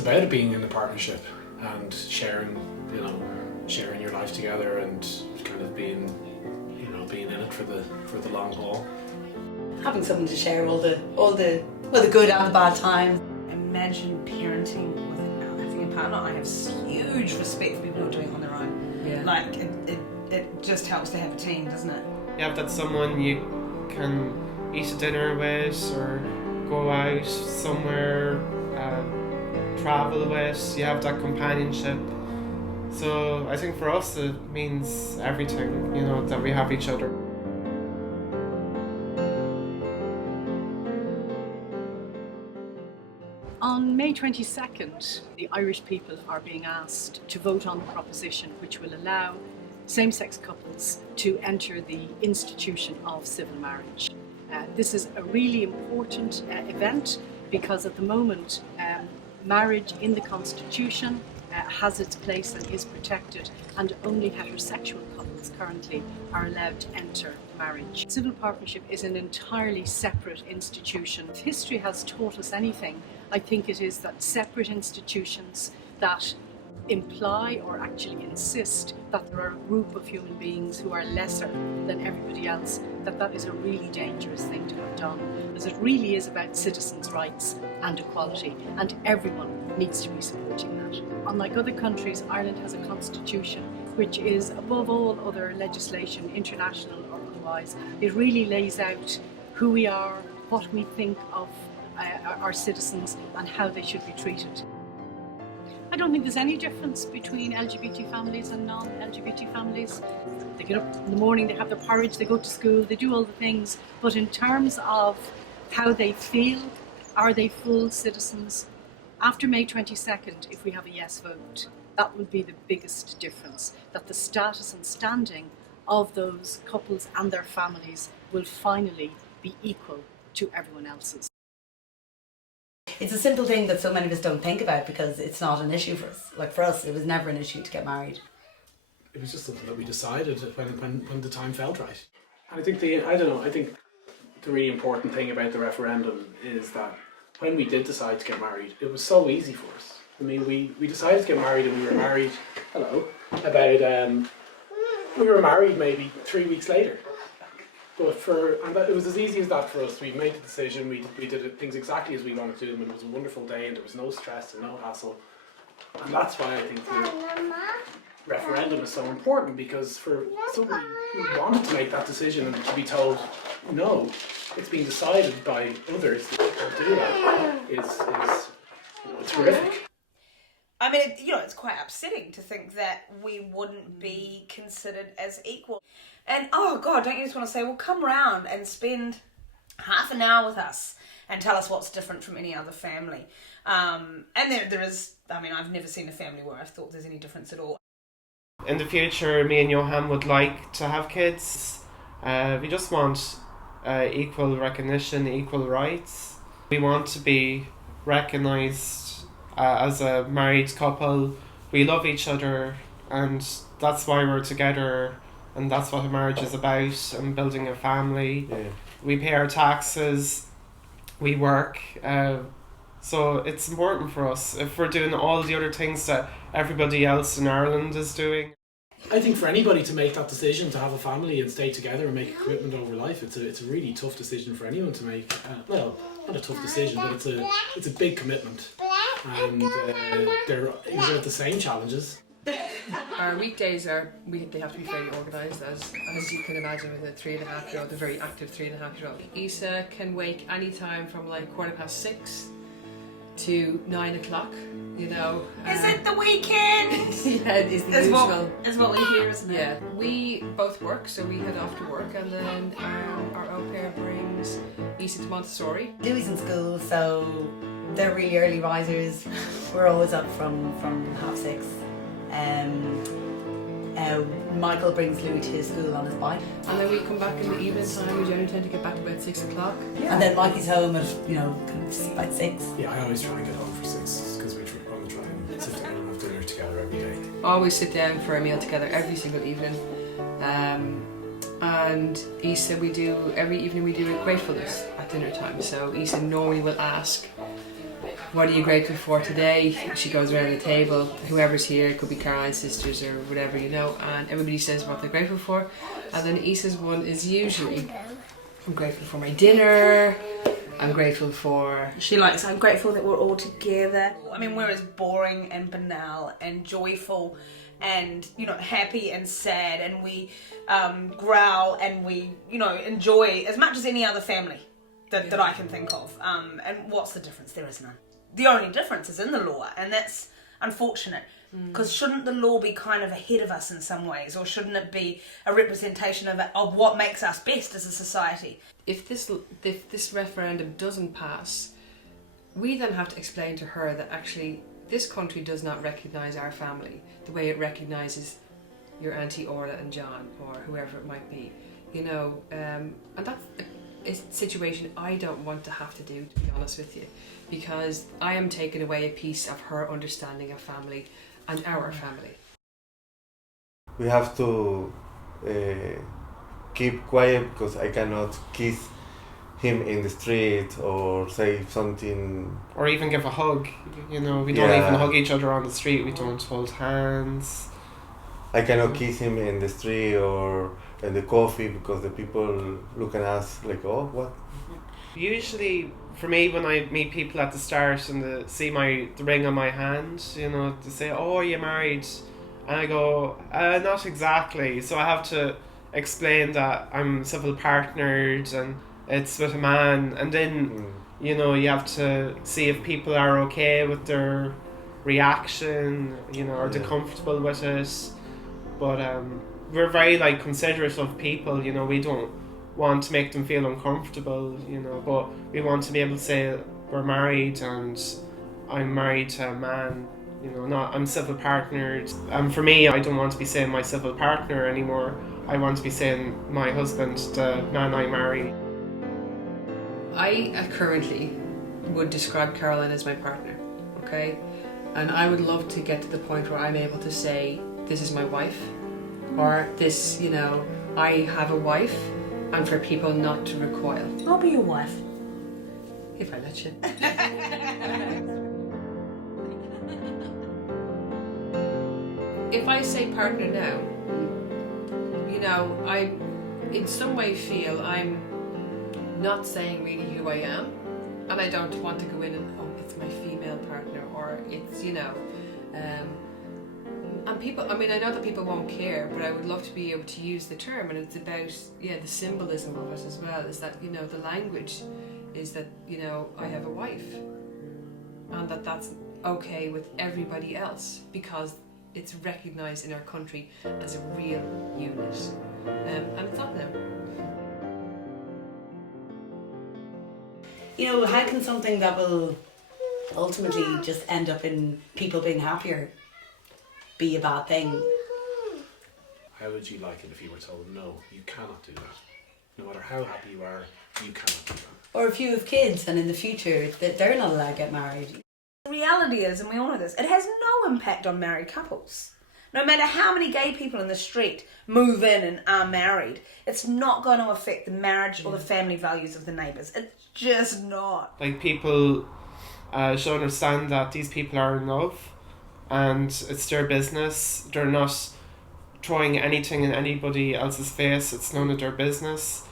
it's about it being in a partnership and sharing your life together and kind of being in it for the long haul. Having someone to share all the good and the bad times. Imagine parenting without having a partner. I have huge respect for people who are doing it on their own. Yeah. Like it just helps to have a team, doesn't it? You have that someone you can eat a dinner with or go out somewhere, travel with. You have that companionship. So I think for us it means everything, that we have each other. On May 22nd, the Irish people are being asked to vote on the proposition which will allow same-sex couples to enter the institution of civil marriage. This is a really important event because at the moment marriage in the Constitution has its place and is protected, and only heterosexual couples currently are allowed to enter marriage. Civil partnership is an entirely separate institution. If history has taught us anything, I think it is that separate institutions that imply or actually insist that there are a group of human beings who are lesser than everybody else, that is a really dangerous thing to have done, because it really is about citizens' rights and equality, and everyone needs to be supporting that. Unlike other countries, Ireland has a constitution which is above all other legislation, international or otherwise. It really lays out who we are, what we think of our citizens and how they should be treated. I don't think there's any difference between LGBT families and non-LGBT families. They get up in the morning, they have their porridge, they go to school, they do all the things, but in terms of how they feel, are they full citizens? After May 22nd, if we have a yes vote, that will be the biggest difference, that the status and standing of those couples and their families will finally be equal to everyone else's. It's a simple thing that so many of us don't think about because it's not an issue for us. Like for us, it was never an issue to get married. It was just something that we decided when the time felt right. And I think the really important thing about the referendum is that when we did decide to get married, it was so easy for us. I mean, we decided to get married and we were married, we were married maybe 3 weeks later. But it was as easy as that for us. We made the decision, we did things exactly as we wanted to do them, and it was a wonderful day and there was no stress and no hassle. And that's why I think the referendum is so important, because for somebody who wanted to make that decision and to be told, no, it's being decided by others that can't do that is terrific. I mean, it's quite upsetting to think that we wouldn't be considered as equal. And oh God, don't you just want to say, well, come round and spend half an hour with us and tell us what's different from any other family. And there is, I've never seen a family where I thought there's any difference at all. In the future, me and Johann would like to have kids. We just want equal recognition, equal rights. We want to be recognised as a married couple. We love each other, and that's why we're together, and that's what a marriage is about, and building a family. Yeah. We pay our taxes, we work, so it's important for us if we're doing all the other things that everybody else in Ireland is doing. I think for anybody to make that decision to have a family and stay together and make a commitment over life, it's a really tough decision for anyone to make. Well, not a tough decision, but it's a big commitment, and they're the same challenges. Our weekdays they have to be very organised, as you can imagine, with a 3.5-year-old, a very active 3.5-year-old. Esa can wake any time from like 6:15 to 9 o'clock. Is it the weekend? Yeah, it is the usual. Is what we hear, isn't it? Yeah, we both work, so we head off to work, and then our au pair brings Esa to Montessori. Dewey's in school, so they're really early risers. We're always up from 6:30. Michael brings Louis to his school on his bike. And then we come back in the evening time. We generally tend to get back about 6 o'clock. Yeah. And then Mikey's home at, about 6. Yeah, I always try and get home for 6 because we want to try and sit down and have dinner together every day. Always sit down for a meal together every single evening. And Esa, every evening we do a gratefulness at dinner time. So Esa normally will ask what are you grateful for today? She goes around the table, whoever's here, it could be Caroline's sisters or whatever, you know, and everybody says what they're grateful for. And then Isa's one is usually, I'm grateful for my dinner, I'm grateful for... She likes, I'm grateful that we're all together. I mean, we're as boring and banal and joyful and, you know, happy and sad, and we growl and we, you know, enjoy as much as any other family that I can think of. And what's the difference? There is none. The only difference is in the law, and that's unfortunate. Because shouldn't the law be kind of ahead of us in some ways, or shouldn't it be a representation of what makes us best as a society? If this referendum doesn't pass, we then have to explain to her that actually this country does not recognise our family the way it recognises your Auntie Orla and John, or whoever it might be, you know, and that's a situation I don't want to have to do, to be honest with you, because I am taking away a piece of her understanding of family and our family. We have to keep quiet because I cannot kiss him in the street or say something. Or even give a hug, you know, we don't even hug each other on the street, we don't hold hands. I cannot kiss him in the street or in the coffee because the people look at us like, oh, what? Usually, for me, when I meet people at the start and they see the ring on my hand, you know, they say, oh, are you married? And I go, not exactly. So I have to explain that I'm civil partnered and it's with a man. And then, you know, you have to see if people are okay with their reaction, you know, are they comfortable with it. But we're very, like, considerate of people, you know, we don't want to make them feel uncomfortable, you know, but we want to be able to say we're married and I'm married to a man, you know, I'm civil partnered. And for me, I don't want to be saying my civil partner anymore. I want to be saying my husband, the man I marry. I currently would describe Caroline as my partner, okay? And I would love to get to the point where I'm able to say, this is my wife, or this, you know, I have a wife, and for people not to recoil. I'll be your wife. If I let you. If I say partner now, you know, I in some way feel I'm not saying really who I am, and I don't want to go in and, oh, it's my female partner, or it's, you know, and people, I mean, I know that people won't care, but I would love to be able to use the term, and it's about, the symbolism of it as well, is that, you know, the language is that, you know, I have a wife, and that's okay with everybody else, because it's recognised in our country as a real unit, and it's not now. You know, how can something that will ultimately just end up in people being happier be a bad thing? How would you like it if you were told, no, you cannot do that? No matter how happy you are, you cannot do that. Or if you have kids and in the future that they're not allowed to get married. The reality is, and we all know this, it has no impact on married couples. No matter how many gay people in the street move in and are married, it's not going to affect the marriage or the family values of the neighbours. It's just not. Like, people should understand that these people are in love and it's their business. They're not throwing anything in anybody else's face. It's none of their business.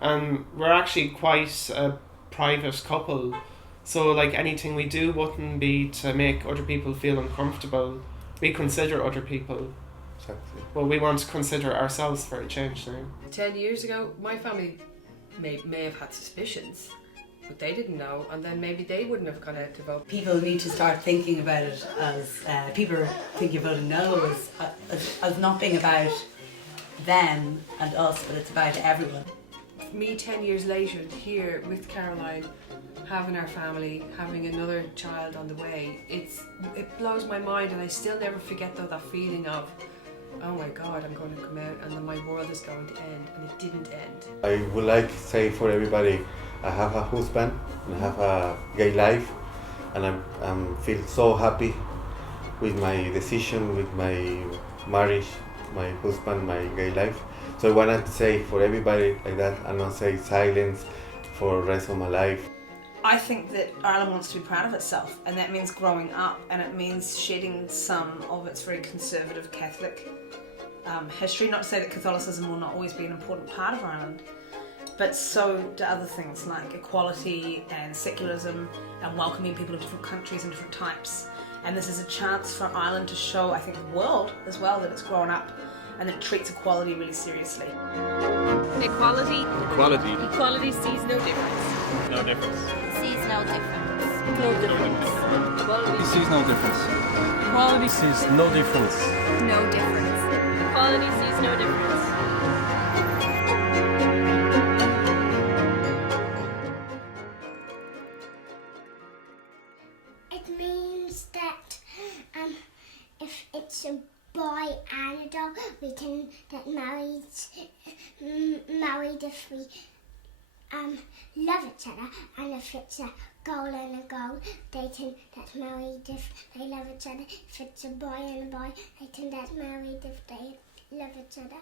And we're actually quite a private couple. So, like, anything we do wouldn't be to make other people feel uncomfortable. We consider other people. Exactly. Well, we want to consider ourselves for a change now. 10 years ago, my family may have had suspicions, but they didn't know, and then maybe they wouldn't have gone out to vote. People need to start thinking about it as people are thinking about voting no as not being about them and us, but it's about everyone. Me 10 years later, here with Caroline, having our family, having another child on the way, it blows my mind, and I still never forget though that feeling of, oh my God, I'm going to come out and then my world is going to end, and it didn't end. I would like to say for everybody, I have a husband and I have a gay life, and I feel so happy with my decision, with my marriage, my husband, my gay life. So I wanted to say for everybody like that, and not say silence for the rest of my life. I think that Ireland wants to be proud of itself, and that means growing up, and it means shedding some of its very conservative Catholic history. Not to say that Catholicism will not always be an important part of Ireland, but so do other things like equality and secularism and welcoming people of different countries and different types. And this is a chance for Ireland to show, I think, the world as well that it's grown up and that it treats equality really seriously. Equality. Equality. Equality sees no difference. No difference. Sees no difference. No difference. Equality sees no difference. Equality sees no difference. no difference. Equality sees no difference. It means that if it's a boy and a dog, we can get married if we love each other, and if it's a girl and a girl, they can get married if they love each other. If it's a boy and a boy, they can get married if they love each other.